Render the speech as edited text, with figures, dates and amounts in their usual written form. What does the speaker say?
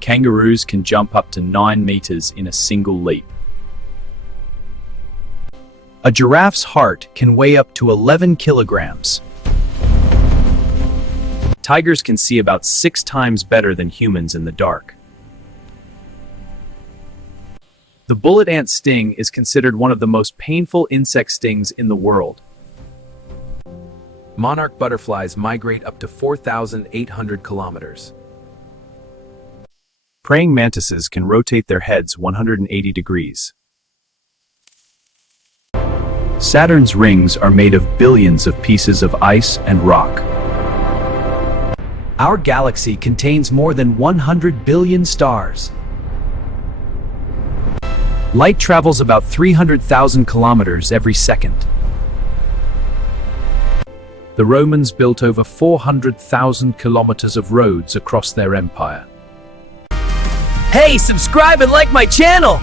Kangaroos can jump up to 9 meters in a single leap. A giraffe's heart can weigh up to 11 kilograms. Tigers can see about 6 times better than humans in the dark. The bullet ant sting is considered one of the most painful insect stings in the world. Monarch butterflies migrate up to 4,800 kilometers. Praying mantises can rotate their heads 180 degrees. Saturn's rings are made of billions of pieces of ice and rock. Our galaxy contains more than 100 billion stars. Light travels about 300,000 kilometers every second. The Romans built over 400,000 kilometers of roads across their empire. Hey, subscribe and like my channel!